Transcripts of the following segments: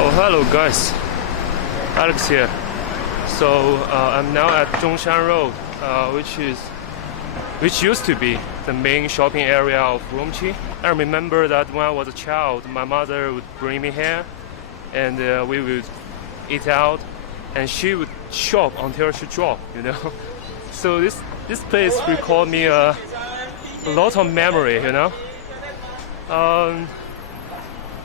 Oh, hello guys, Alex here. So I'm now at Zhongshan Road, which used to be the main shopping area of Urumqi. I remember that when I was a child, my mother would bring me here, and we would eat out, and she would shop until she dropped, you know. So this place recalled me a lot of memory, you know.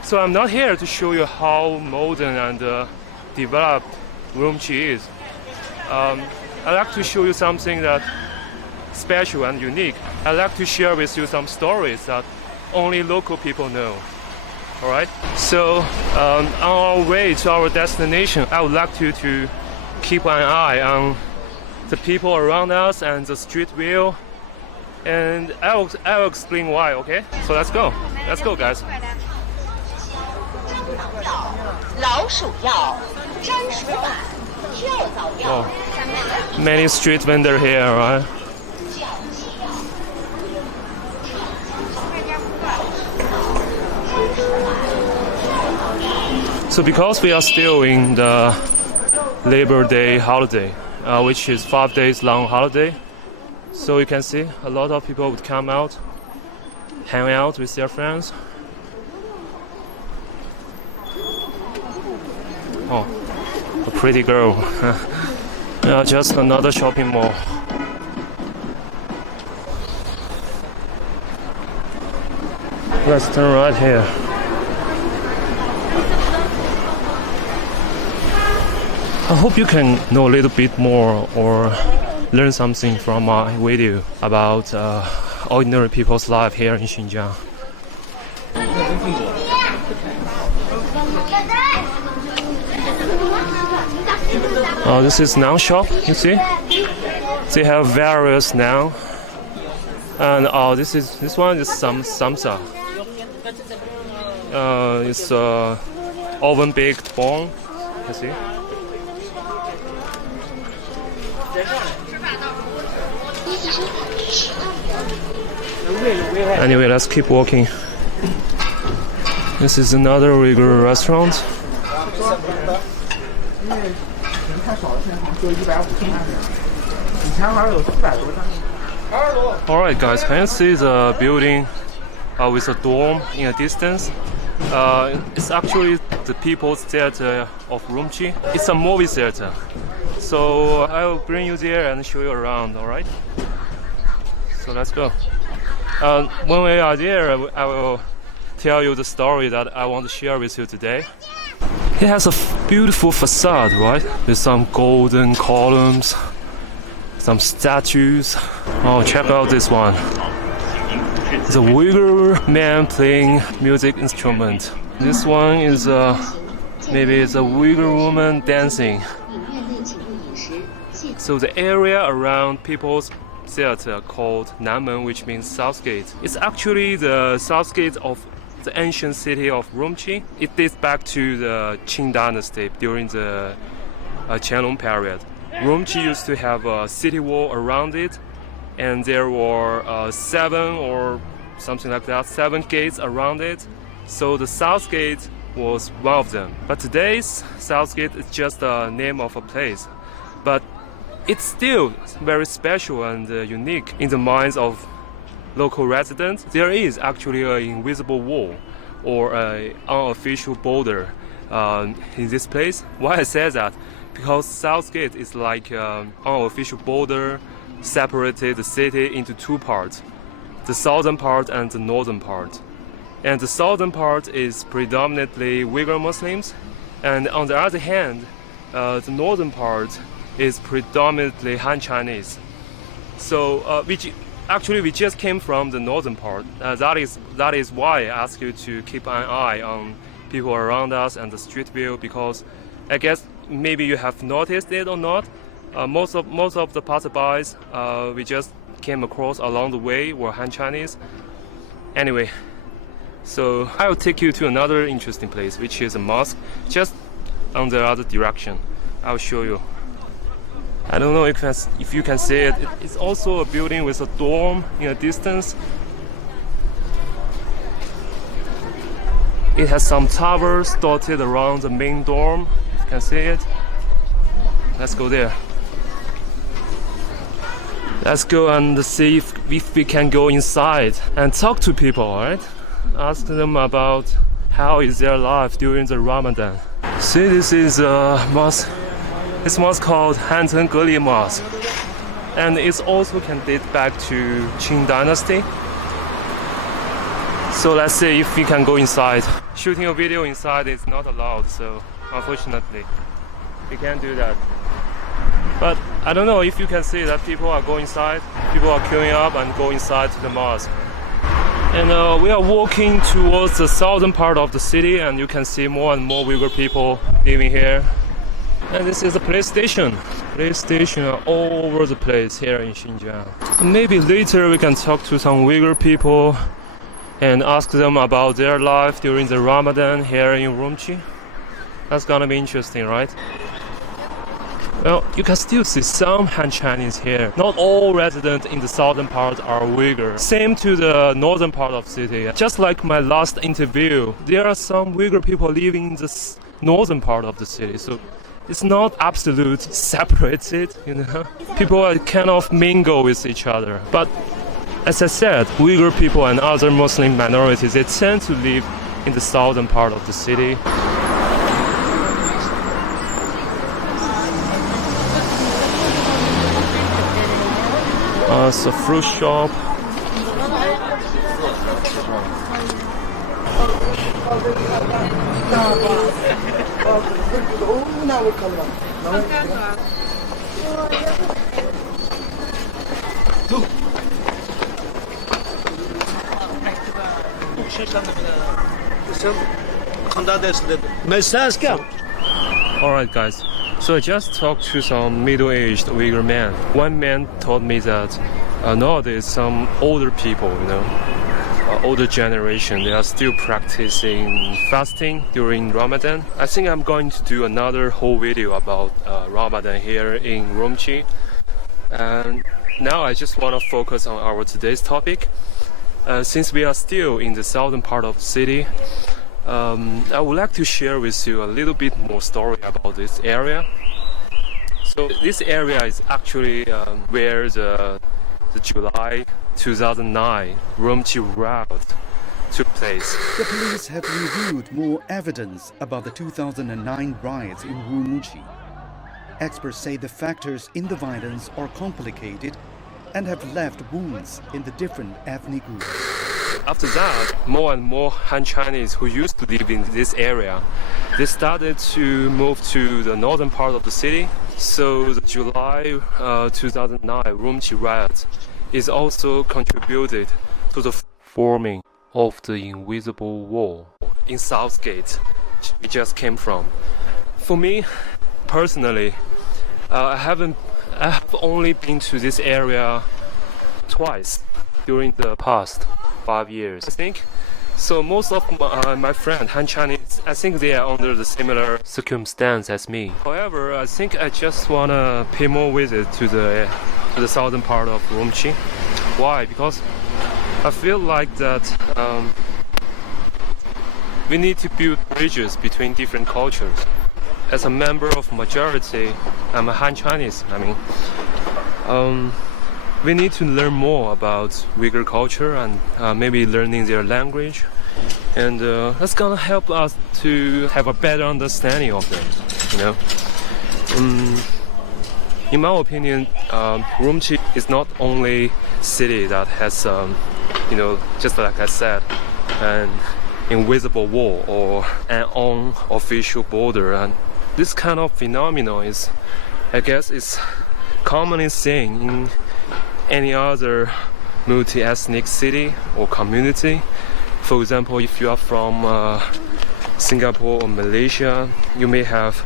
So I'm not here to show you how modern and developed Urumqi is. I'd like to show you something that special and unique. I'd like to share with you some stories that only local people know. Alright? So on our way to our destination, I would like you to keep an eye on the people around us and the street view, and I'll explain why, okay? So let's go. Let's go, guys. Oh, many street vendors here, right? So because we are still in the Labor Day holiday, which is 5 days long holiday, so you can see a lot of people would come out, hang out with their friends. Oh, a pretty girl. Yeah, just another shopping mall. Let's turn right here. I hope you can know a little bit more or learn something from my video about ordinary people's life here in Xinjiang. Oh, this is noun shop, you see? They have various noun. And this one is samsa. It's oven baked bone, you see? Anyway, let's keep walking. This is another Uyghur restaurant. Alright guys, can you see the building with a dome in a distance? It's actually the People's Theater of Urumqi. It's a movie theater. So I will bring you there and show you around, alright? So let's go. When we are there, I will tell you the story that I want to share with you today. It has a beautiful facade, right? With some golden columns, some statues. Oh, check out this one. It's a Uyghur man playing music instrument. This one is maybe it's a Uyghur woman dancing. So the area around People's Theater called Nanmen, which means South Gate. It's actually the South Gate of the ancient city of Urumqi. It dates back to the Qing dynasty during the Qianlong period. Urumqi used to have a city wall around it, and there were 7 or something like that, 7 gates around it. So the South Gate was one of them. But today's South Gate is just the name of a place. But it's still very special and unique in the minds of local residents. There is actually an invisible wall or an unofficial border in this place. Why I say that? Because South Gate is like an unofficial border, separated the city into 2 parts, the southern part and the northern part. And the southern part is predominantly Uyghur Muslims, and on the other hand, the northern part is predominantly Han Chinese. So we just came from the northern part. That is why I ask you to keep an eye on people around us and the street view, because I guess maybe you have noticed it or not. Most of the passerbys we just came across along the way were Han Chinese. Anyway, so I will take you to another interesting place, which is a mosque just on the other direction. I'll show you. I don't know if you can see it. It's also a building with a dome in a distance. It has some towers dotted around the main dome. You can see it. Let's go there. Let's go and see if we can go inside and talk to people, alright? Ask them about how is their life during the Ramadan. See, this is a mosque. This mosque called Hanten Geli Mosque. And it also can date back to Qing Dynasty. So let's see if we can go inside. Shooting a video inside is not allowed, so unfortunately we can't do that. But I don't know if you can see that people are going inside. People are queuing up and go inside to the mosque. And we are walking towards the southern part of the city, and you can see more and more Uyghur people living here. And this is the police station. Police station are all over the place here in Xinjiang. And maybe later we can talk to some Uyghur people and ask them about their life during the Ramadan here in Urumqi. That's gonna be interesting, right? Well, you can still see some Han Chinese here. Not all residents in the southern part are Uyghur. Same to the northern part of the city. Just like my last interview, there are some Uyghur people living in the northern part of the city. So it's not absolute separated, you know. People are kind of mingle with each other. But as I said, Uyghur people and other Muslim minorities, they tend to live in the southern part of the city. It's a fruit shop. Alright guys, so I just talked to some middle-aged Uyghur men. One man told me that nowadays some older people, you know, older generation, they are still practicing fasting during Ramadan. I think I'm going to do another whole video about Ramadan here in Urumqi. And now I just want to focus on our today's topic. Since we are still in the southern part of the city, I would like to share with you a little bit more story about this area. So this area is actually where the July 2009 Urumqi riot took place. The police have reviewed more evidence about the 2009 riots in Urumqi. Experts say the factors in the violence are complicated and have left wounds in the different ethnic groups. After that, more and more Han Chinese who used to live in this area, they started to move to the northern part of the city. So the July 2009 Urumqi riot is also contributed to the forming of the Invisible Wall in Southgate we just came from. For me, personally, I have only been to this area twice during the past 5 years, I think. So most of my friends, Han Chinese, I think they are under the similar circumstance as me. However, I think I just wanna pay more visit to the southern part of Urumqi. Why? Because I feel like that we need to build bridges between different cultures. As a member of majority, I'm a Han Chinese. We need to learn more about Uyghur culture and maybe learning their language, and that's gonna help us to have a better understanding of them. You know, in my opinion, Urumqi is not only city that has, you know, just like I said, an invisible wall or an unofficial border, and this kind of phenomenon is, I guess, is commonly seen in any other multi-ethnic city or community. For example, if you are from Singapore or Malaysia, you may have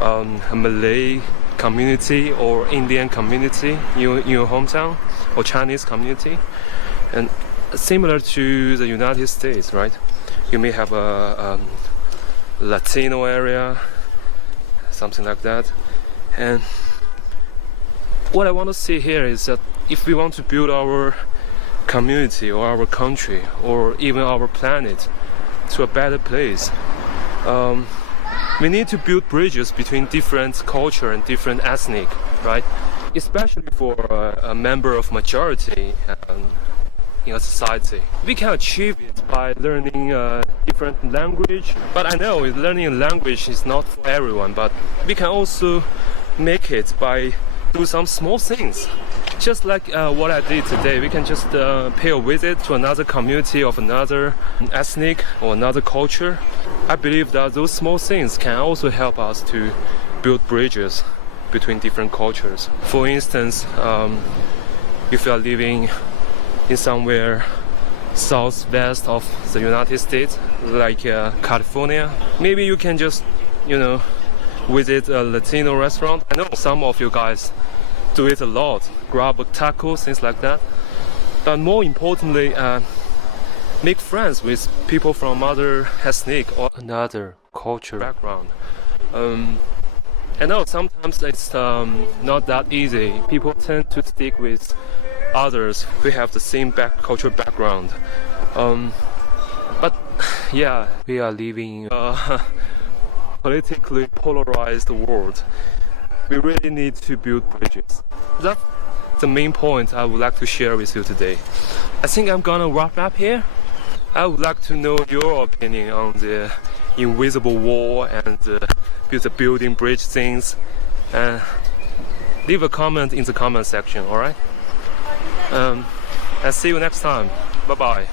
a Malay community or Indian community in your hometown, or Chinese community. And similar to the United States, right? You may have a Latino area, something like that. And what I want to say here is that if we want to build our community or our country or even our planet, to a better place. We need to build bridges between different culture and different ethnic, right? Especially for a member of majority in a society. We can achieve it by learning a different language, but I know learning a language is not for everyone, but we can also make it by do some small things. Just like what I did today, we can just pay a visit to another community of another ethnic or another culture. I believe that those small things can also help us to build bridges between different cultures. For instance, if you are living in somewhere southwest of the United States, like California, maybe you can just, visit a Latino restaurant. I know some of you guys do it a lot, grab a taco, things like that. But more importantly, make friends with people from other ethnic or another culture background. I know sometimes it's not that easy. People tend to stick with others who have the same cultural background. But yeah, we are living in a politically polarized world. We really need to build bridges. That's the main point I would like to share with you today. I think I'm gonna wrap up here. I would like to know your opinion on the invisible wall and the building bridge things. Leave a comment in the comment section, alright? And see you next time. Bye bye.